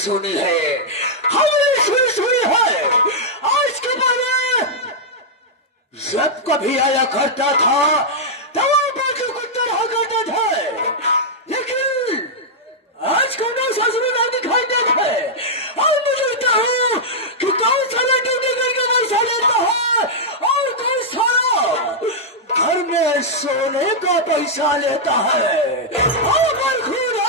सुनी है, हमने सुनी है। आज के पहले जब कभी आया करता था तब बाकी कुत्ते रहा करते थे, लेकिन आज को ना ससुर ना दिखाई देता है। और मैं देखता हूँ कि कौन साला ड्यूटी करके पैसा लेता है और कौन साला घर में सोने का पैसा लेता है। और खुदा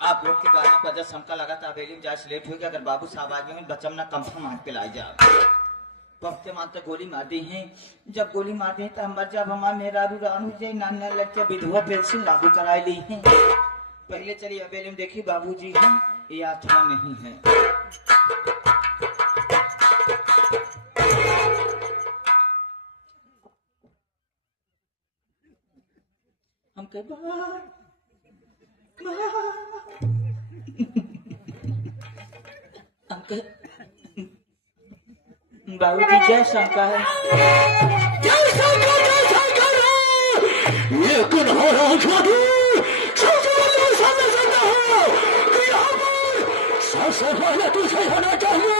आप लोग के गाने पर जब समका लगा था बेली में जाए लेट हो गया। अगर बाबू साहब आ गए बच्चा ना कंफर्म हाथ पे लाई जा पक्के मात्र गोली मार दी है। जब गोली मार दी तो हम जब हमारे मेहरारू रानू जी नाना लड़के विधवा पेंशन लागू कराई ली है। पहले चलिए हवेली में देखी बाबूजी हैं या अथवा नहीं है। हम कह बाबूजी जय शंकर लेकिन हो रहा छोटू सबसे पहले तुझे होना चाहिए।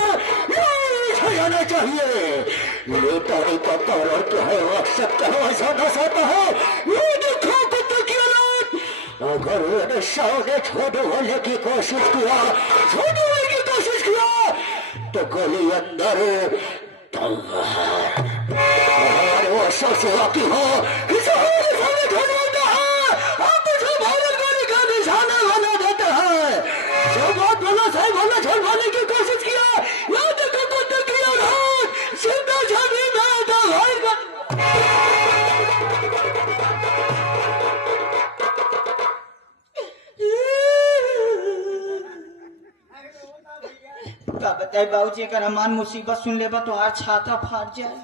ये तारे का कारण क्या है, वक्त ऐसा नसाता है। ये देखो कुत्ते की औलाद, अगर मैंने सामने छोटे होने की कोशिश किया तो गली अंदर और वो सबसे बाकी हो बना देते हैं। जो बात बोला सही बोला, झूठ बोलने की कोशिश किया, या देखो कुत्ते की औलाद जिंदा छवि में आता है। क्या बताए बाबूजी, अगर हमारी मुसीबत सुन लेबा तो आज छाता फाट जाए।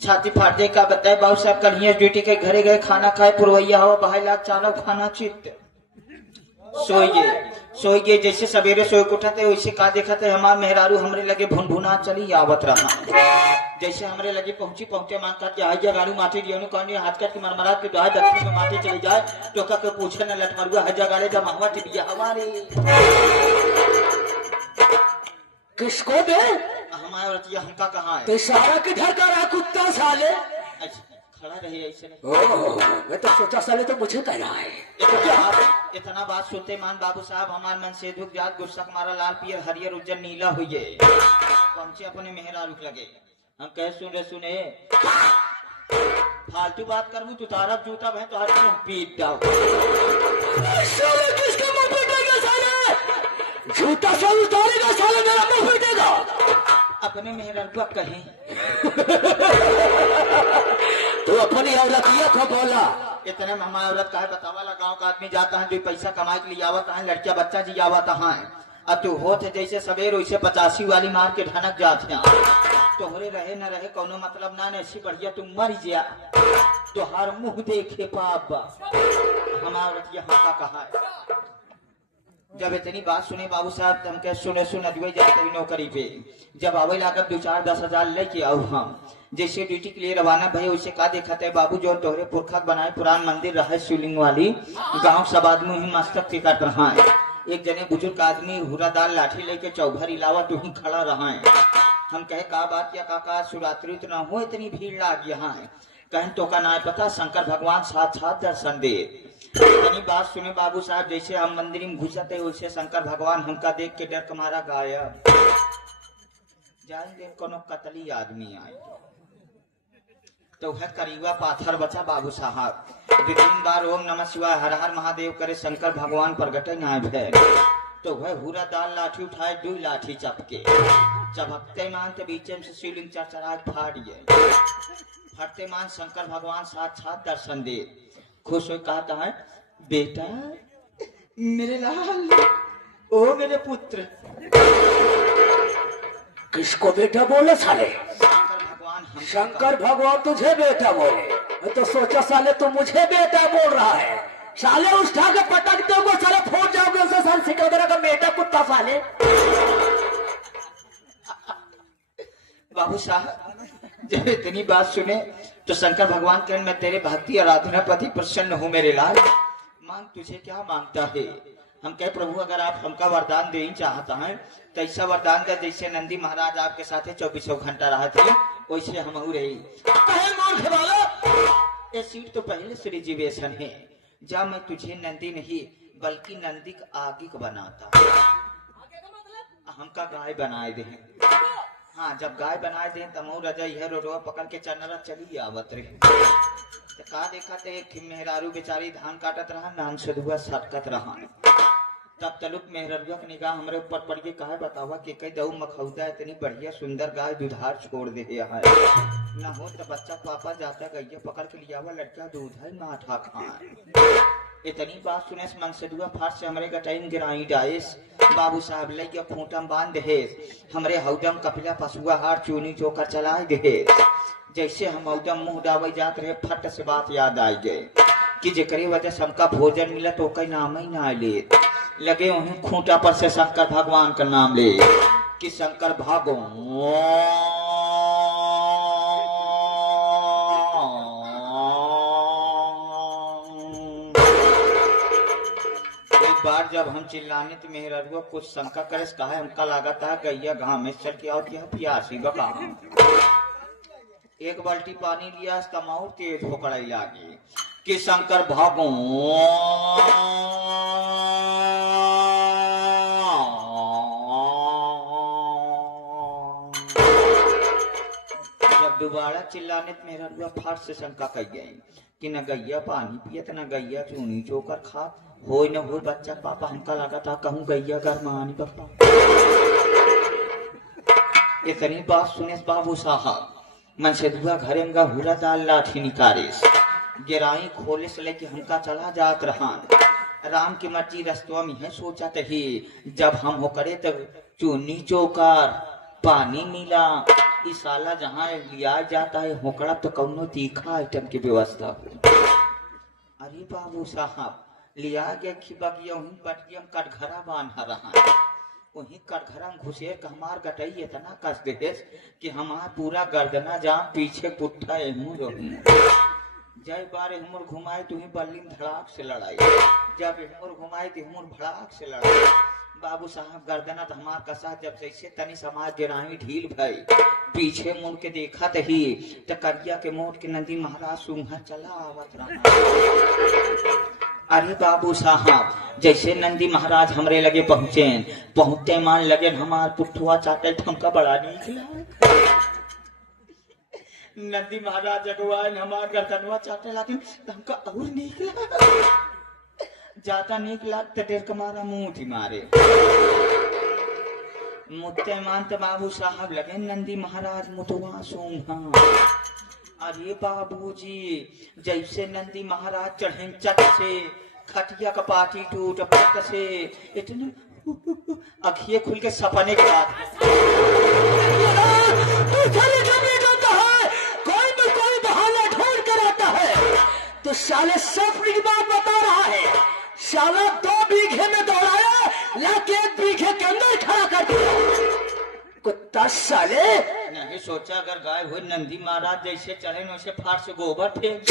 छाती फाट जाए। क्या बताए बाबू साहब, कल ही ड्यूटी के घरे गए, खाना खाए, पुरवैया हो बहाइला चारो खाना चित्त सोई गए। जैसे सवेरे सोए उठा थे वैसे का देखा थे हमारे मेहरारू हमरे लगे भुनभुना चली आवत रहा। जैसे हमरे लगे पहुंचे मान काट के आइया गाड़ू माटी दियोनु कहनी हाथ काट के मरमरात के दोहा दक्षिण में माटी चली जाए तो का के पूछे न लट मरुआ हजा गाले जब महवा टिबिया हमारे किसको दे हमारे औरतिया हमका कहाँ है। तो सारा किधर का रहा कुत्ता साले। खड़ा रही ऐसे मैं तो सोचा साले तो मुझे कह रहा है। इतना बात सुनते मान बाबू साहब हमारे मन से दुख जात गुस्सा मारा लाल पियर हरियर उज्जर नीला हुई पहुंचे अपने मेहरा रुक लगे। हम कहे सुने फालतू बात करूँ तू तारा जूता भै तो हर पीट जाओ। किसका मुंह पीटेगा साले, जूता से उतारेगा साले, मेरा मुंह पीटेगा। अपने मेहरा कहीं तो अपनी औरतिया को बोला। इतने में हमारा औरत का है बतावाला गांव का आदमी जाता है जो पैसा कमाए के लिए आवत है, लड़किया बच्चा जी आवत है। अब तू होते जैसे सवेर वैसे 85 वाली मार के ढनक जाते तोहरे रहे न रहे कोनो मतलब ना, ऐसी बढ़िया तुम मर जा तो हर मुंह देखे पाप। हमारा औरत यहाँ कहा है। जब इतनी बात सुने बाबू साहब तुम कह सुने अजवे जाते नौकरी पे जब आवे लागत 2-4-10 हजार लेके आओ। हम जैसे ड्यूटी के लिए रवाना भई उसे का देखा थे बाबू जो तोहरे पुरखा बनाए पुरान मंदिर रहे शिवलिंग वाली गांव सब आदमी ही मस्तक के काट रहा है। एक जने बुजुर्ग आदमी हुरादार लाठी लेके चौभर इलावा तू ही खड़ा रहा है। हम कहे का बात या काका शिवरात्रि तो ना हो इतनी भीड़ लाग यहाँ है। कहें तो का ना पता शंकर भगवान साथ दर्शन दे। इतनी बात सुने बाबू साहब जैसे हम मंदिर में घुसते वैसे शंकर भगवान हमका देख के डर कमारा गायब जाए कोनो कतली आदमी आए तो है करीबा पाथर बचा बाबू साहब 2-3 बार ओम नमः शिवाय हर हर महादेव करे शंकर भगवान प्रगटे ना भय तो वह हुरा दाल लाठी उठाए 2 लाठी चपके चपकते मान के बीच में से शिवलिंग चरचराए फाड़िए फटते मान शंकर भगवान साथ दर्शन दे। खुश हो कहता है बेटा मेरे लाल ओ मेरे पुत्र। किसको बेटा बोले साले? शंकर भगवान तुझे बेटा बोले। तो सोचो साले तू मुझे बेटा बोल रहा है, साले उठा के पटक दोगे साले, फूट जाओगे उसे साल सिकंदरा का बेटा कुत्ता साले। बाबू साहब जब इतनी बात सुने तो शंकर भगवान के मैं तेरे भक्ति आराधना पति प्रसन्न हूँ मेरे लाल। मांग तुझे क्या मांगता है? हम कहे प्रभु अगर आप हमका वरदान दे चाहता है तो ऐसा वरदान का जैसे नंदी महाराज आपके साथ 24 घंटा रहा थे वैसे हम रही। ये सीट तो पहले से रिजर्वेशन है, जब मैं तुझे नंदी नहीं बल्कि नंदी का आगे बनाता हमका गाय बनाए दे। हाँ जब गाय बनाए दे तमो रजा यह रोडवा पकड़ के चनरा चली आवत रही। का देखा थे एक मेहरारू बेचारी धान काटत रहा, नान सदुआ सटकत रहा। तब तलुक मेहररुआ की निगाह हमारे ऊपर पड़ के कहा बतावा कि कई दऊ मखौदा इतनी बढ़िया सुंदर गाय दुधार छोड़ दे है ना हो तो बच्चा पापा जाता गैया पकड़ के लिया हुआ लड़का दूध है माठा खाए। इतनी बात सुने मन सदुआ फाट से हमारे गटाइन गिराई डाइस। बाबू साहब लैया खूंटम बांध दे हमरे हौदम कपिला पशुआ हार चूनी चोकर चलाए दे। जैसे हम हौदम मुंह डावे जात रहे फट से बात याद आई गए कि जेकरी वजह से हमका भोजन मिला तो कई नाम ही ना ले लगे उन्हें खूंटा पर से शंकर भगवान का नाम ले कि शंकर भगवान। एक बार जब हम चिल्लाने तो मेहररुआ कुछ शंका करे कहा हमका लागत है गैया गांव में चल के और क्या प्यासी बका। एक बाल्टी पानी लिया तमाऊ तेज होकर लागे कि शंकर भगवान। जब दोबारा चिल्लाने तो मेरा रुआ फाट से शंका कर गई कि न गैया पानी पियत न गैया चूनी चोकर खा हो न हो बच्चा पापा हमका लगा था कहूँ गैया घर मानी पापा। इतनी बात सुने बाबू साहब मन से दुआ घरे हुरा दाल लाठी निकारिस गिराई खोले से लेके हमका चला जात रहा। राम की मर्जी रस्तवा में है सोचा ही जब हम हो करे तब चूनी चोकर पानी मिला इस साला जहाँ लिया जाता है होकड़ा तो कौनो तीखा आइटम की व्यवस्था हो। अरे बाबू साहब लिया गया खिबगिया वहीं पटियम कटघरा बांधा रहा वहीं कटघरा में घुसेर का हमार गटई इतना कस दे कि हमार पूरा गर्दना जाम पीछे पुट्ठा एहू जय बार हमर घुमाए तुम्हें बल्लीम धड़ाक से लड़ाई जब हमर घुमाए तो हमर भड़ाक से लड़ाई। बाबू साहब गर्दना तो हमार कसा जब जैसे तनी समाज गिराई ढील भाई पीछे मुड़ के देखा ही तो करिया के मोट के नंदी महाराज सुंघा चला आवत रहा। अरे बाबू साहब जैसे नंदी महाराज हमरे लगे पहुंचते मान लगे हमार पुठुआ चाटे हमका बड़ा नीक नंदी महाराज अगुआन हमार गर्दनवा चाटे लाते हमका और नीक जाता नीक लागते डेर कमारा मुंह थी मारे मुत्ते मानते बाबू साहब लगे नंदी महाराज मुतवा सूंघा। अरे बाबूजी जैसे नंदी महाराज चढ़े चट से खटिया का पाटी टूट पट से इतने अखिए खुल के सपने के बाद कोई न कोई बहाना ढूंढ कर आता है तो साले सपने की बात बता रहा है। साला 2 बीघे में दौड़ाया लाके 1 बीघे के अंदर खड़ा कर दिया कुत्ता साले। नहीं सोचा अगर गाय हुई नंदी महाराज जैसे चढ़े वैसे फाड़ से गोबर फेंक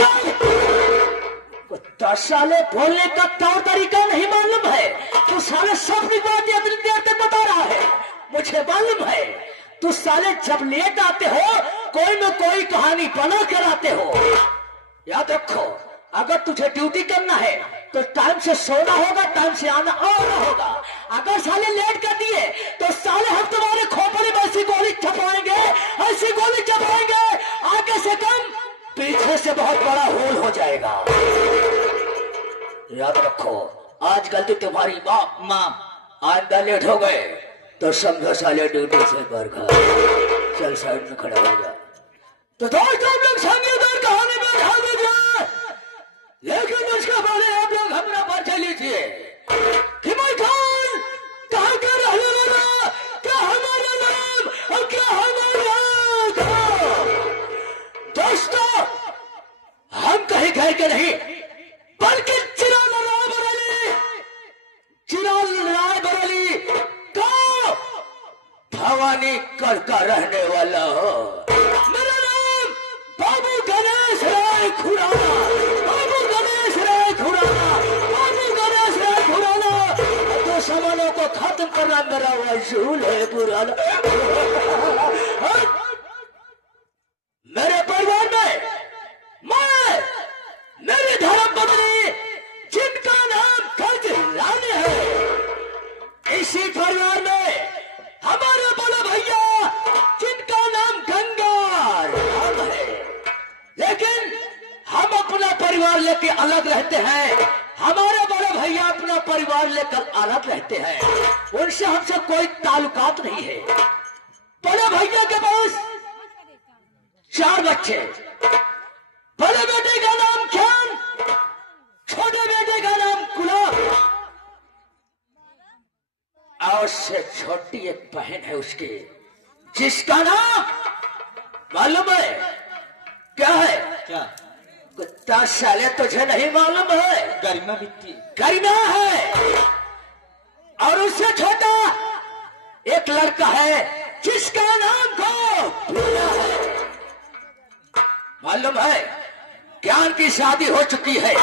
कुत्ता साले। बोलने का तौर तरीका नहीं मालूम है तू साले सपनी बात इतनी देर तक बता रहा है मुझे मालूम है। तू साले जब लेट आते हो कोई न कोई कहानी बना कर आते हो। याद रखो अगर तुझे ड्यूटी करना है तो टाइम से सोना होगा टाइम से आना होगा। अगर साले लेट कर दिए तो साले हम तुम्हारे खोपड़ी में ऐसी गोली चपाएंगे ऐसी गोली चपाएंगे आगे से कम पीछे से बहुत बड़ा होल हो जाएगा। याद रखो आज गलती तुम्हारी माँ आज लेट हो गए तो समझो साले ड्यूटी से बरखा चल साइड में खड़ा हो जा। तो दोस्तों लोग संगे कहानी में खा दीजिए लेकिन उसके पहले आप लोग हमारा परिचय लीजिए कि मैं कौन कहाँ का रहने वाला क्या हमारा नाम और क्या हमारा गाँव। दोस्तों जवानी करका रहने वाला हो। मेरा नाम बाबू गणेश राय खुराना, बाबू गणेश राय खुराना, बाबू गणेश राय खुराना। तो सामानों को खत्म करना मेरा वसूल है पुराना। मेरे परिवार में मैं, मेरी धर्मपत्नी जिनका नाम गजरानी है, इसी परिवार में हमारे बड़े भैया जिनका नाम गंगाराम है। लेकिन हम अपना परिवार लेके अलग रहते हैं, हमारे बड़े भैया अपना परिवार लेकर अलग रहते हैं, उनसे हमसे कोई ताल्लुकात नहीं है। बड़े भैया के पास 4 बच्चे, बड़े बेटे का नाम ज्ञान, छोटे बेटे का नाम गुलाब, और उससे छोटी एक बहन है उसकी, जिसका नाम मालूम है क्या है? क्या? कुत्ता साले तुझे नहीं मालूम है? गरिमा बिट्टी। गरिमा है। और उससे छोटा एक लड़का है जिसका नाम गोपीना है। मालूम है? ज्ञान की शादी हो चुकी है,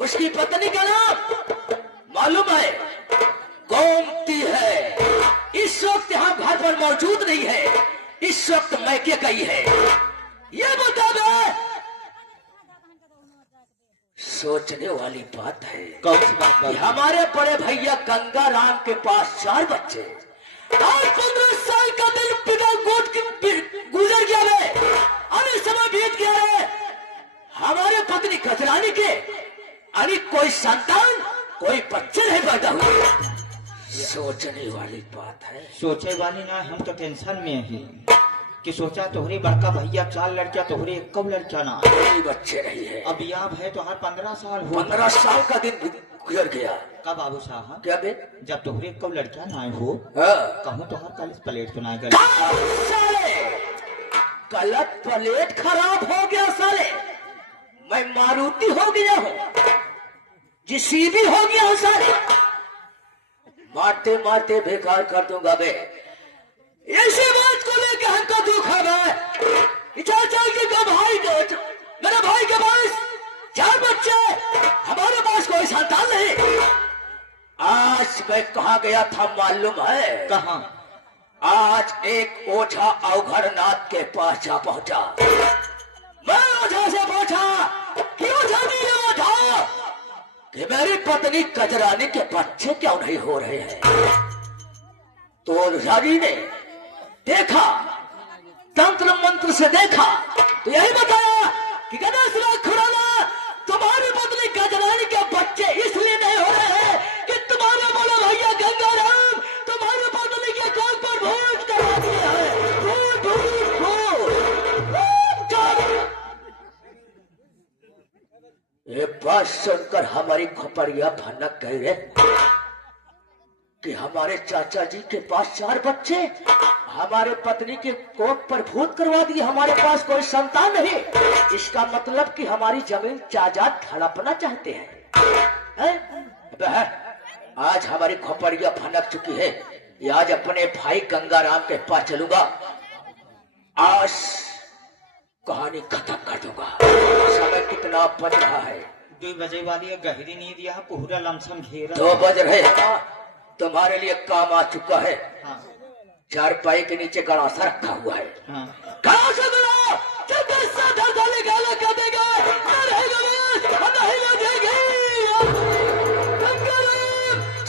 उसकी पत्नी का नाम मालूम है? गोमती है। इस वक्त यहाँ घर पर मौजूद नहीं है, इस वक्त मैके गई है। ये बता दे, सोचने वाली बात है। कौन सी बात? हमारे बड़े भैया गंगाराम के पास 4 बच्चे, आज 15 साल का दिन पिता गोद की गुजर गया है, अनेक समय बीत गया है। हमारे पत्नी गजरानी के अनेक कोई संतान, कोई बच्चे नहीं पैदा हुए। सोचने वाली बात है। सोचे वाली ना, हम तो टेंशन में ही कि सोचा तोहरे बड़का भैया 4 लड़कियां, तोहरे एक लड़का ना, कोई बच्चे नहीं है। अब याद है तो हर 15 साल हो। 15 साल का दिन गुजर गया। कब बाबू साहब? क्या बे? जब तोहरे एक लड़कियां ना हो, हाँ। कहूँ तो हर कॉलेज प्लेट तो ना गए। साले गलत प्लेट खराब हो गया साले, मैं मारुति हो गया हूँ, जीसीबी हो गया हूँ साले, मारते मारते बेकार कर दूंगा बे। इसी बात को लेकर हमको दुख है। चाचा जी का भाई, मेरे भाई के पास 4 बच्चे, हमारे पास कोई संतान नहीं। आज मैं कहाँ गया था मालूम है? कहाँ? आज एक ओझा अवघरनाथ के पास जा पहुंचा। मैं ओझा से पूछा कि ओझा जी ये बताओ कि मेरी पत्नी गजरानी के बच्चे क्यों नहीं हो रहे हैं? तो ओझा जी ने देखा, तंत्र मंत्र से देखा, तो यही बताया कि गणेश राय खुराना, तुम्हारी पत्नी गजरानी के बच्चे इसलिए नहीं हो रहे हैं कि तुम्हारे बड़े भैया गंगाराम तुम्हारी पत्नी के कोख पर भोज करा दिया है। ये बात सुनकर हमारी खोपड़िया भनक गई रे कि हमारे चाचा जी के पास 4 बच्चे, हमारे पत्नी के कोख पर भूत करवा दिए, हमारे पास कोई संतान नहीं। इसका मतलब कि हमारी जमीन जायदाद हड़पना चाहते हैं, है? आज हमारी खोपड़िया भनक चुकी है। ये आज अपने भाई गंगाराम के पास चलूंगा, आज कहानी खत्म कर दूंगा। समय कितना बज रहा है? 2 बजे वाली गहरी नींद, यह कोहरा लमसम घेरा। 2 बज रहे हैं। तुम्हारे लिए काम आ चुका है। हाँ। 4 पाई के नीचे गड़ासा रखा हुआ है। हाँ। गड़ासा दो, गाला कर देगा, नहीं लौटेगी।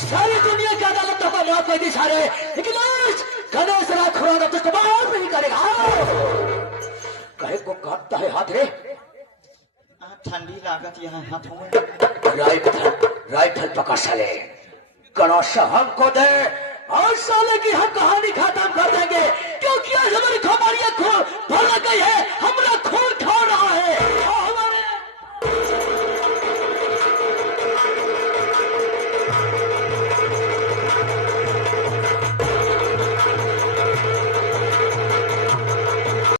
सारी दुनिया की अदालतों को माफ कर दी सारे, लेकिन आज गणेश राय खुराना तुझको माफ नहीं करेगा। कहे को काटता है हाथ रे, ठंडी लागत यहाँ हाथों में। राइफल पकड़ साले, गणोशा हमको दे और साले की हम कहानी खत्म कर देंगे, क्योंकि आज हमारी खोपड़िया भर गई है, हमरा